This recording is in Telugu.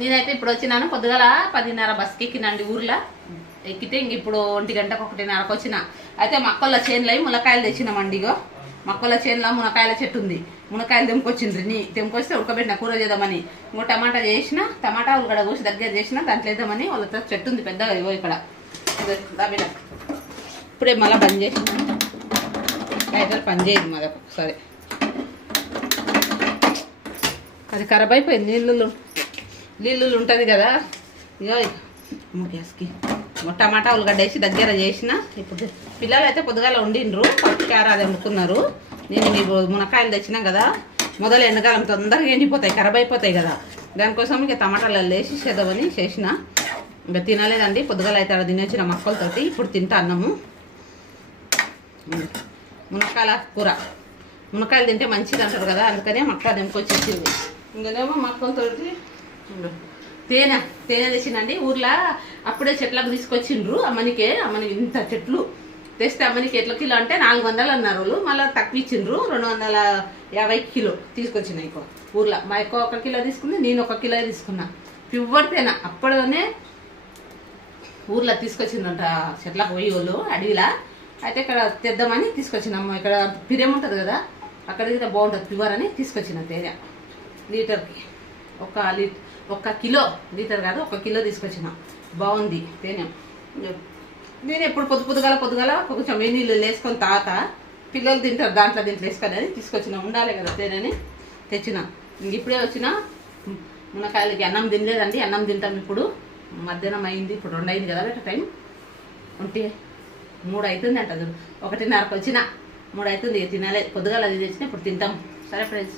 నేనైతే ఇప్పుడు వచ్చినాను. పొద్దుగల 10:30 బస్కి ఎక్కినండి ఊర్లో. ఎక్కితే ఇంక ఇప్పుడు 1 గంటకు 1:30కు వచ్చిన. అయితే మక్కల చేనులో మునక్కాయలు తెచ్చినామండి. ఇగో మక్కల చేనులో మునక్కాయల చెట్టు ఉంది. మునక్కాయలు తెంపుకొచ్చిండ్రి. తెంపుకొస్తే ఉడకబెట్టిన కూర చేద్దామని. ఇంకో టమాటా చేసిన, టమాటా ఉల్లిగడ్డ కోసి దగ్గర చేసిన, దాంట్లో వేద్దామని వాళ్ళతో చెట్టు ఉంది పెద్దగా. ఇగో ఇక్కడ దాబిడ ఇప్పుడే మళ్ళీ బంద్ చేసిన. అయితే పని చేయదు మాది ఒకసారి. అది ఖరాబ్ అయిపోయింది. నీళ్ళు ఉంటుంది కదా. ఇగో గ్యాస్కి టమాటా ఉల్లిగడ్డ వేసి దగ్గర చేసిన. ఇప్పుడు పిల్లలు అయితే పొద్దుగాల వండిండ్రు. పచ్చికార అది వండుకున్నారు. నేను మీకు మునక్కాయలు తెచ్చినాం కదా, మొదలు ఎండాకాలం తొందరగా ఎండిపోతాయి, ఖరాబ్ అయిపోతాయి కదా. దానికోసం ఇక టమాటాలు వేసి చేద్దామని చేసిన. ఇంకా తినలేదండి. పొద్దుగాల అయితే అలా తినొచ్చిన మక్కలతోటి. ఇప్పుడు తింటా అన్నము. మునక్కాయల కూర. మునక్కాయలు తింటే మంచిది అంటారు కదా, అందుకనే మక్క తెంపుకొచ్చేసింది. ఇంకనేమో మక్కలతోటి తేనె తెచ్చినండి. ఊర్లో అప్పుడే చెట్లకు తీసుకొచ్చిండ్రు. అమ్మనికి ఇంత చెట్లు తెస్తే అమ్మనికి ఎట్ల కిలో అంటే 400 అన్నారు వాళ్ళు. మళ్ళీ తక్కువ ఇచ్చిండ్రు. 250 కిలో తీసుకొచ్చిన. ఎక్కువ ఊర్లో మా ఎక్కువ 1 కిలో తీసుకుంది, నేను 1 కిలో తీసుకున్నా. ప్యూర్ తేనె అప్పటిలోనే ఊర్లో తీసుకొచ్చిందంట చెట్లకు పోయి వాళ్ళు అడవిలా. అయితే ఇక్కడ తెద్దామని తీసుకొచ్చినమ్మ. ఇక్కడ పిరేం ఉంటుంది కదా, అక్కడికి బాగుంటుంది ప్యూర్ అని తీసుకొచ్చిన తేనె. లీటర్కి 1 కిలో, లీటర్ కాదు 1 కిలో తీసుకొచ్చిన. బాగుంది తేనె. నేను ఎప్పుడు పొద్దుగాల కొంచెం నీళ్ళు వేసుకొని తాత పిల్లలు తింటారు దాంట్లో వేసుకొని అని తీసుకొచ్చిన. ఉండాలి కదా తేనెని తెచ్చిన. ఇప్పుడే వచ్చిన. మునక్కాయలకి అన్నం తినలేదండి. అన్నం తింటాం ఇప్పుడు. మధ్యాహ్నం అయింది, ఇప్పుడు 2 అయింది కదా బెట టైం. 3 అవుతుంది అంట. 1:30కు వచ్చిన, 3 అవుతుంది. తినాలి. పొద్దుగాల అది తెచ్చిన. ఇప్పుడు తింటాం. సరే ఫ్రెండ్స్.